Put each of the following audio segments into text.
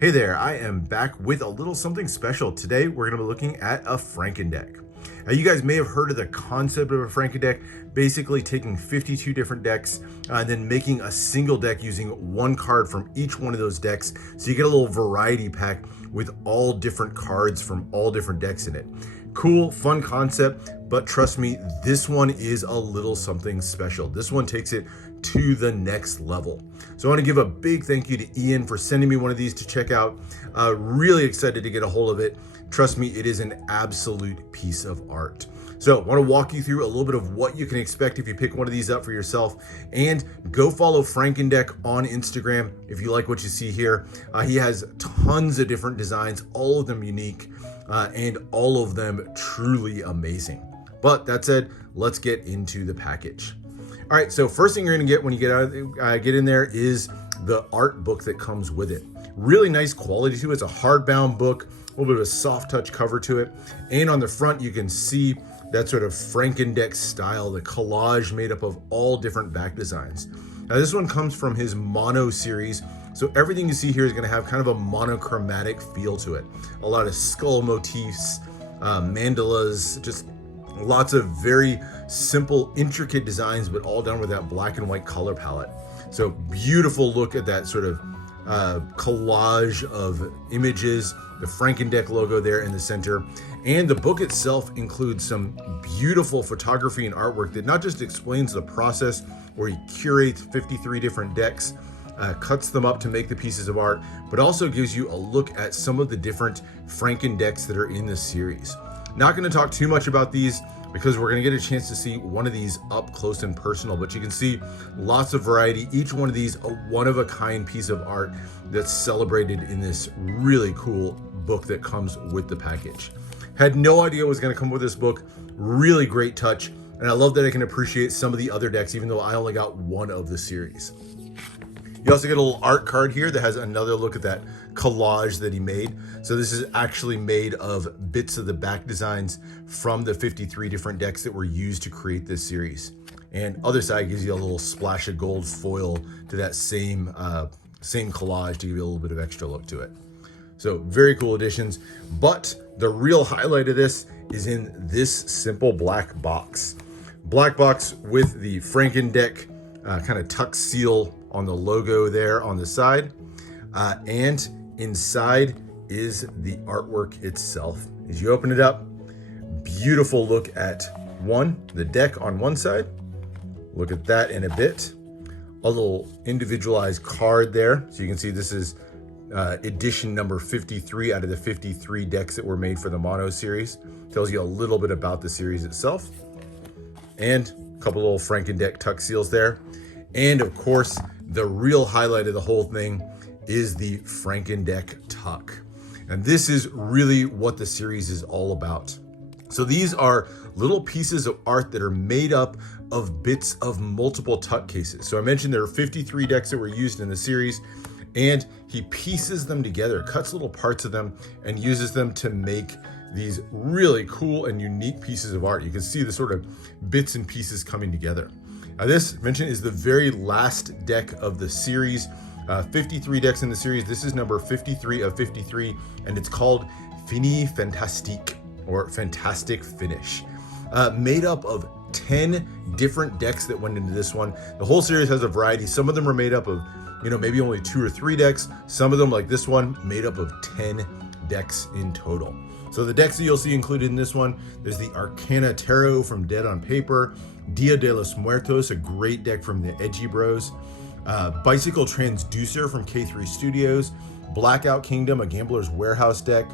Hey there, I am back with a little something special. Today we're going to be looking at a Frankndeck. Now you guys may have heard of the concept of a Frankndeck, basically taking 52 different decks and then making a single deck using one card from each one of those decks. So you get a little variety pack with all different cards from all different decks in it. Cool, fun concept, but trust me, this one is a little something special. This one takes it to the next level. So I want to give a big thank you to Ian for sending me one of these to check out. Really excited to get a hold of it. Trust me, it is an absolute piece of art. So I want to walk you through a little bit of what you can expect if you pick one of these up for yourself, and go follow Frankndeck on Instagram if you like what you see here. He has tons of different designs, all of them unique, and all of them truly amazing. But that said, let's get into the package. All right, so first thing you're gonna get when you get in there is the art book that comes with it. Really nice quality to it. It's a hardbound book, a little bit of a soft touch cover to it. And on the front, you can see that sort of Frankndeck style, the collage made up of all different back designs. Now this one comes from his Mono series. So everything you see here is gonna have kind of a monochromatic feel to it. A lot of skull motifs, mandalas, just lots of very simple, intricate designs, but all done with that black and white color palette. So beautiful look at that sort of collage of images, the Frankndeck logo there in the center. And the book itself includes some beautiful photography and artwork that not just explains the process where he curates 53 different decks, cuts them up to make the pieces of art, but also gives you a look at some of the different Frankndecks that are in this series. Not going to talk too much about these because we're going to get a chance to see one of these up close and personal, but you can see lots of variety. Each one of these a one-of-a-kind piece of art that's celebrated in this really cool book that comes with the package. Had no idea what was going to come with this book. Really great touch, and I love that I can appreciate some of the other decks even though I only got one of the series. You also get a little art card here that has another look at that collage that he made. So this is actually made of bits of the back designs from the 53 different decks that were used to create this series. And other side gives you a little splash of gold foil to that same collage to give you a little bit of extra look to it. So very cool additions. But the real highlight of this is in this simple black box. Black box with the Frankndeck kind of tuck seal on the logo there on the side, and inside is the artwork itself. As you open it up, beautiful look at the deck on one side. Look at that in a bit. A little individualized card there, so you can see this is edition number 53 out of the 53 decks that were made for the Mono series. Tells you a little bit about the series itself, and a couple little Frankndeck tuck seals there. And of course, the real highlight of the whole thing is the Frankndeck tuck. And this is really what the series is all about. So these are little pieces of art that are made up of bits of multiple tuck cases. So I mentioned there are 53 decks that were used in the series, and he pieces them together, cuts little parts of them, and uses them to make these really cool and unique pieces of art. You can see the sort of bits and pieces coming together. Now this, mentioned, is the very last deck of the series. 53 decks in the series. This is number 53 of 53, and it's called Fini Fantastique, or Fantastic Finish. Made up of 10 different decks that went into this one. The whole series has a variety. Some of them are made up of, maybe only 2 or 3 decks. Some of them, like this one, made up of 10 decks in total. So the decks that you'll see included in this one, there's the Arcana Tarot from Dead on Paper, Dia de los Muertos, a great deck from the Edgy Bros, Bicycle Transducer from K3 Studios, Blackout Kingdom, a Gambler's Warehouse deck,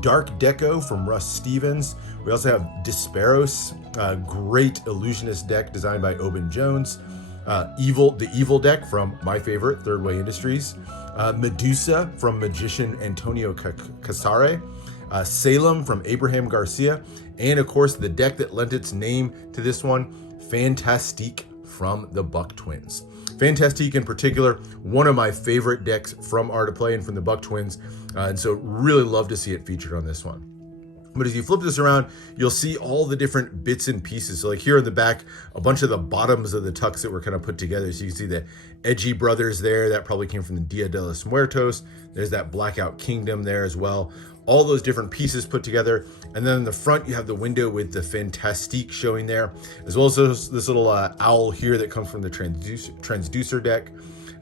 Dark Deco from Russ Stevens. We also have Disperos, a great illusionist deck designed by Oben Jones, the Evil deck from my favorite, Third Way Industries, Medusa from magician Antonio Casare, Salem from Abraham Garcia, and of course the deck that lent its name to this one, Fantastique from the Buck Twins. Fantastique in particular, one of my favorite decks from Art of Play and from the Buck Twins, and so really love to see it featured on this one. But as you flip this around, you'll see all the different bits and pieces. So like here in the back, a bunch of the bottoms of the tucks that were kind of put together. So you can see the Edgy Brothers there. That probably came from the Dia de los Muertos. There's that Blackout Kingdom there as well. All those different pieces put together. And then in the front, you have the window with the Fantastique showing there, as well as this little owl here that comes from the transducer deck.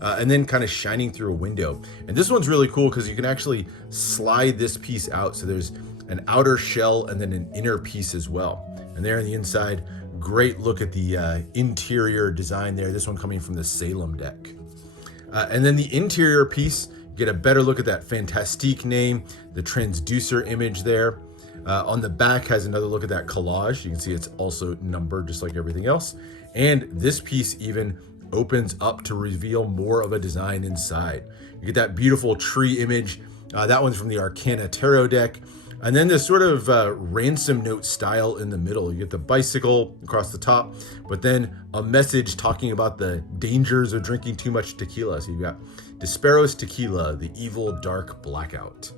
And then kind of shining through a window. And this one's really cool because you can actually slide this piece out. So there's an outer shell and then an inner piece as well. And there on the inside, great look at the interior design there. This one coming from the Salem deck. And then the interior piece, get a better look at that Fantastique name, the transducer image there. On the back has another look at that collage. You can see it's also numbered just like everything else. And this piece even opens up to reveal more of a design inside. You get that beautiful tree image. That one's from the Arcana Tarot deck. And then this sort of ransom note style in the middle. You get the bicycle across the top, but then a message talking about the dangers of drinking too much tequila. So you've got Desperos Tequila, the evil dark blackout.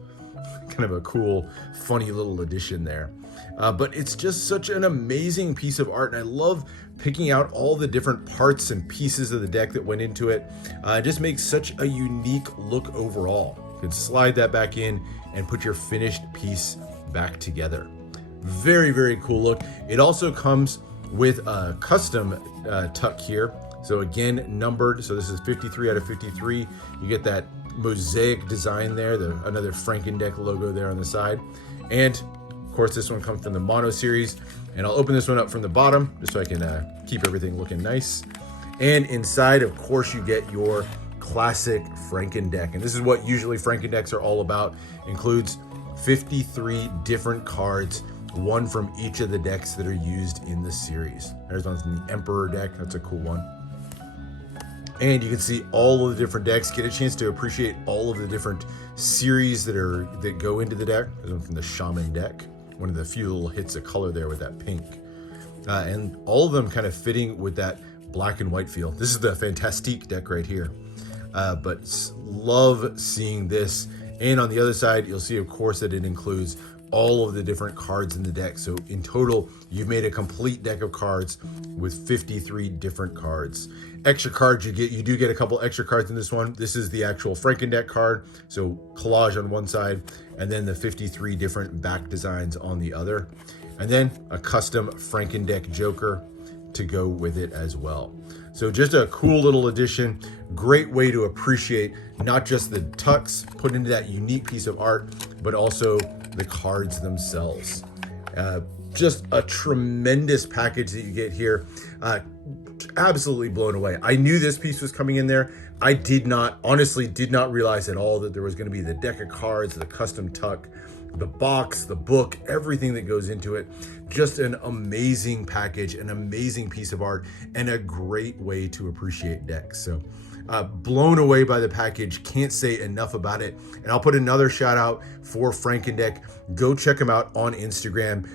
Kind of a cool, funny little addition there. But it's just such an amazing piece of art, and I love picking out all the different parts and pieces of the deck that went into it. It just makes such a unique look overall. You can slide that back in and put your finished piece back together. Very, very cool look. It also comes with a custom tuck here. So again, numbered. So this is 53 out of 53. You get that mosaic design there, another Frankndeck logo there on the side. And of course, this one comes from the Mono Series. And I'll open this one up from the bottom just so I can keep everything looking nice. And inside, of course, you get your classic Frankndeck. And this is what usually Frankndecks are all about. Includes 53 different cards, one from each of the decks that are used in the series. There's one from the Emperor deck. That's a cool one. And you can see all of the different decks, get a chance to appreciate all of the different series that go into the deck. There's one from the Shaman deck, one of the few little hits of color there with that pink. And all of them kind of fitting with that black and white feel. This is the Fantastique deck right here. But love seeing this. And on the other side, you'll see, of course, that it includes all of the different cards in the deck. So in total, you've made a complete deck of cards with 53 different cards. Extra cards, you do get a couple extra cards in this one. This is the actual Frankndeck card. So collage on one side, and then the 53 different back designs on the other. And then a custom Frankndeck Joker to go with it as well. So just a cool little addition. Great way to appreciate not just the tucks put into that unique piece of art, but also the cards themselves. Just a tremendous package that you get here. Absolutely blown away. I knew this piece was coming in there. I honestly did not realize at all that there was going to be the deck of cards, the custom tuck, the box, the book, everything that goes into it. Just an amazing package, an amazing piece of art, and a great way to appreciate decks. So blown away by the package. Can't say enough about it. And I'll put another shout out for Frankndeck. Go check him out on Instagram.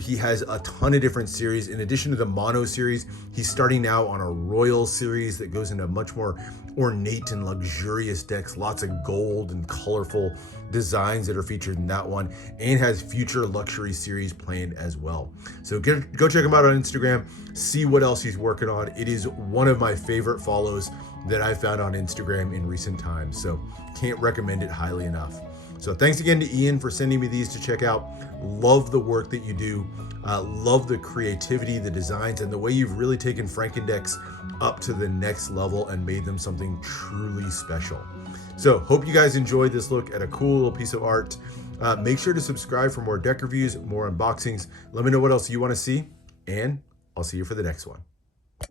He has a ton of different series. In addition to the Mono series, he's starting now on a Royal series that goes into much more ornate and luxurious decks. Lots of gold and colorful designs that are featured in that one, and has future luxury series planned as well. So go check him out on Instagram, see what else he's working on. It is one of my favorite follows that I found on Instagram in recent times. So can't recommend it highly enough. So thanks again to Ian for sending me these to check out. Love the work that you do. Love the creativity, the designs, and the way you've really taken Frankndecks up to the next level and made them something truly special. So hope you guys enjoyed this look at a cool little piece of art. Make sure to subscribe for more deck reviews, more unboxings. Let me know what else you want to see, and I'll see you for the next one.